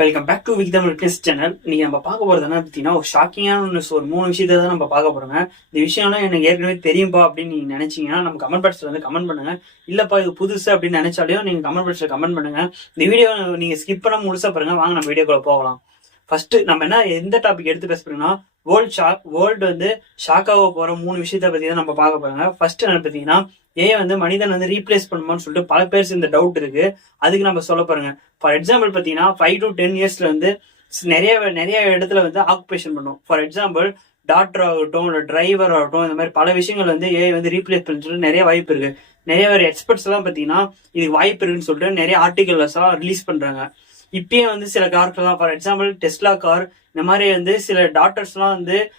Welcome back to விக் Tamil plus channel இன்னைக்கு நம்ம பார்க்க போறது என்ன பார்த்தீங்கன்னா ஒரு ஷாக்கிங்கான ஒன்று ஒரு மூணு விஷயத்தை தான் நம்ம பார்க்க போறோங்க. இந்த விஷயம்லாம் எனக்கு ஏற்கனவே தெரியும்பா அப்படின்னு நீங்க நினைச்சீங்கன்னா நம்ம கமெண்ட் பாக்ஸ்ல வந்து கமெண்ட் பண்ணுங்க. இல்லப்பா இது புதுசு அப்படின்னு நினைச்சாலையும் நீங்க கமெண்ட் பாக்ஸ்ல கமெண்ட் பண்ணுங்க. இந்த வீடியோ நீங்க ஸ்கிப் பண்ண முழுசா பாருங்க. வாங்க நம்ம வீடியோக்குள்ள போகலாம். ஃபர்ஸ்ட் நம்ம என்ன எந்த டாபிக் எடுத்து பேச போறோம்னா வேர்ல்ட் ஷாக் வேர்ல்டு வந்து ஷாக்காக போற மூணு விஷயத்த பத்தி தான் நம்ம பார்க்க போறாங்க. ஃபர்ஸ்ட் என்ன பார்த்தீங்கன்னா ஏன் வந்து மனிதன் வந்து ரீப்ளேஸ் பண்ணுமான்னு சொல்லிட்டு பல பேருக்கு இந்த டவுட் இருக்கு. அதுக்கு நம்ம சொல்ல பாருங்க. ஃபார் எக்ஸாம்பிள் பார்த்தீங்கன்னா ஃபைவ் டு டென் இயர்ஸ்ல வந்து ஸ் நிறைய நிறைய இடத்துல வந்து ஆக்குபேஷன் பண்ணும். ஃபார் எக்ஸாம்பிள் டாக்டர் ஆகட்டும் இல்லை டிரைவர் ஆகட்டும் இந்த மாதிரி பல விஷயங்கள் வந்து ஏஐ வந்து ரீப்ளேஸ் பண்ணிட்டு நிறைய வாய்ப்பு இருக்கு. நிறைய பேர் எக்ஸ்பர்ட்ஸ் எல்லாம் பார்த்தீங்கன்னா இதுக்கு வாய்ப்பு இருக்குன்னு சொல்லிட்டு நிறைய ஆர்டிகல்ஸ் எல்லாம் ரிலீஸ் பண்றாங்க. இப்பயே வந்து சில கார்க்கெல்லாம் ஃபார் எக்ஸாம்பிள் டெஸ்லா கார் இந்த மாதிரி வந்து சில டாக்டர்ஸ்லாம் வந்து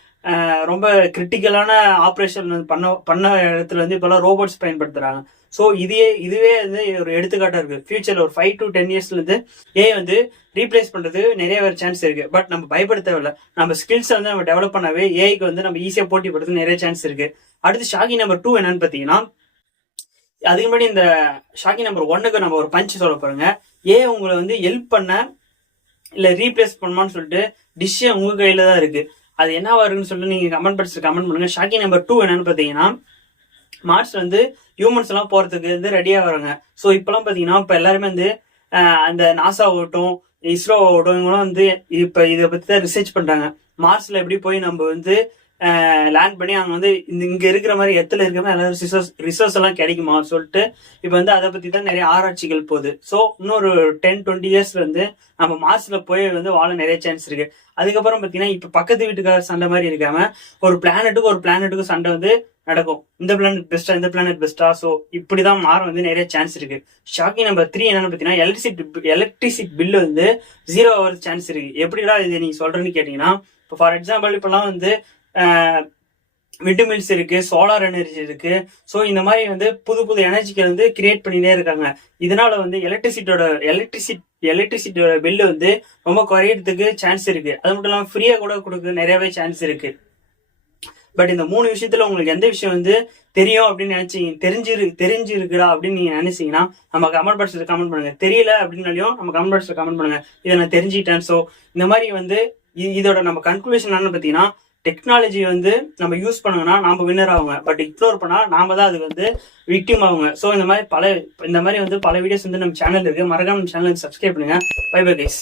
ரொம்ப கிரிட்டிக்கலான ஆப்ரேஷன் பண்ண பண்ண இடத்துல வந்து இப்போலாம் ரோபோட்ஸ் பயன்படுத்துகிறாங்க ஸோ இதே இதுவே வந்து ஒரு எடுத்துக்காட்டாக இருக்குது ஃபியூச்சரில் ஒரு ஃபைவ் டு டென் இயர்ஸ்லேருந்து ஏ வந்து ரீப்ளேஸ் பண்ணுறது நிறைய வேறு சான்ஸ் இருக்குது பட் நம்ம பயப்பட தேவையில்ல. நம்ம ஸ்கில்ஸை வந்து நம்ம டெவலப் பண்ணவே ஏஐக்கு வந்து நம்ம ஈஸியாக போட்டி போடுறதுக்கு நிறைய சான்ஸ் இருக்குது அடுத்து ஷாகி நம்பர் டூ என்னன்னு பார்த்தீங்கன்னா அதுக்கு முன்னாடி இந்த ஷாக்கி நம்பர் ஒன்னுக்கு நம்ம ஒரு பஞ்ச் சொல்ல போகிறோங்க ஏ உங்களை வந்து ஹெல்ப் பண்ண இல்லை ரீப்ளேஸ் பண்ணுமான்னு சொல்லிட்டு டிசிஷன் உங்கள் கையில் தான் இருக்குது அது என்னவா இருக்குன்னு சொல்லிட்டு நீங்க கமெண்ட் படிச்சு கமெண்ட் பண்ணுங்க. ஷாக்கி நம்பர் டூ என்னன்னு பாத்தீங்கன்னா மார்ச் வந்து ஹியூமன்ஸ் எல்லாம் போறதுக்கு வந்து ரெடியா வராங்க ஸோ இப்பெல்லாம் பாத்தீங்கன்னா இப்ப எல்லாருமே வந்து அந்த நாசா ஓட்டும் இஸ்ரோ ஓட்டும் இவங்களும் வந்து இப்ப இதை பத்தி தான் ரிசர்ச் பண்றாங்க. மார்ச்ல எப்படி போய் நம்ம வந்து லேண்ட் பண்ணி அங்க வந்து இந்த இங்க இருக்கிற மாதிரி எத்துல இருக்கிற மாதிரி எல்லாரும் ரிசோர்ஸ் ரிசோர்ஸ் எல்லாம் கிடைக்குமா சொல்லிட்டு இப்ப வந்து அதை பத்தி தான் நிறைய ஆராய்ச்சிகள் போகுது. ஸோ இன்னொரு டென் டுவெண்ட்டி இயர்ஸ்ல வந்து நம்ம மார்ச்ல போய் வந்து வாழ நிறைய சான்ஸ் இருக்கு. அதுக்கப்புறம் பாத்தீங்கன்னா இப்ப பக்கத்து வீட்டுக்கார சண்டை மாதிரி இருக்காம ஒரு பிளானட்டுக்கு ஒரு பிளானட்டுக்கு சண்டை வந்து நடக்கும். இந்த பிளானட் பெஸ்டா இந்த பிளானட் பெஸ்டா ஸோ இப்படிதான் மாற வந்து நிறைய சான்ஸ் இருக்கு. ஷாக்கிங் நம்பர் த்ரீ என்னன்னு பாத்தீங்கன்னா எலக்ட்ரிசிட்டி எலக்ட்ரிசிட்டி பில் வந்து ஜீரோ ஆகிற சான்ஸ் இருக்கு. எப்படிடா இது நீங்க சொல்றேன்னு கேட்டீங்கன்னா இப்போ ஃபார் எக்ஸாம்பிள் இப்பெல்லாம் வந்து விண்டு மில்ஸ் இருக்கு சோலார் எனர்ஜி இருக்கு. ஸோ இந்த மாதிரி வந்து புது புது எனர்ஜிகள் வந்து கிரியேட் பண்ணிட்டே இருக்காங்க. இதனால வந்து எலக்ட்ரிசிட்டியோட எலக்ட்ரிசிட்டி எலக்ட்ரிசிட்டியோட பில்லு வந்து ரொம்ப குறையிறதுக்கு சான்ஸ் இருக்கு. அது மட்டும் இல்லாமல் ஃப்ரீயா கூட கொடுக்க நிறையவே சான்ஸ் இருக்கு. பட் இந்த மூணு விஷயத்துல உங்களுக்கு எந்த விஷயம் வந்து தெரியும் அப்படின்னு நினைச்சீங்க தெரிஞ்சிரு தெரிஞ்சிருக்குடா அப்படின்னு நீங்க நினைச்சீங்கன்னா நம்ம கமெண்ட் பாக்ஸ்ல கமெண்ட் பண்ணுங்க. தெரியல அப்படின்னாலையும் நம்ம கமெண்ட் பாக்ஸ்ல கமெண்ட் பண்ணுங்க. இதை நான் தெரிஞ்சுக்கிட்டேன். ஸோ இந்த மாதிரி வந்து இதோட நம்ம கன்க்ளூஷன் என்னன்னு பார்த்தீங்கன்னா டெக்னாலஜி வந்து நம்ம யூஸ் பண்ணோம்னா நாம வின்னர் ஆகுங்க. பட் இக்னோர் பண்ணா நாம தான் அது வந்து விக்டிம் ஆகுங்க. ஸோ இந்த மாதிரி பல இந்த மாதிரி வந்து பல வீடியோஸ் வந்து நம்ம சேனல் இருக்கு. மறக்காம நம்ம சேனலுக்கு சப்ஸ்கிரைப் பண்ணுங்க. By bye guys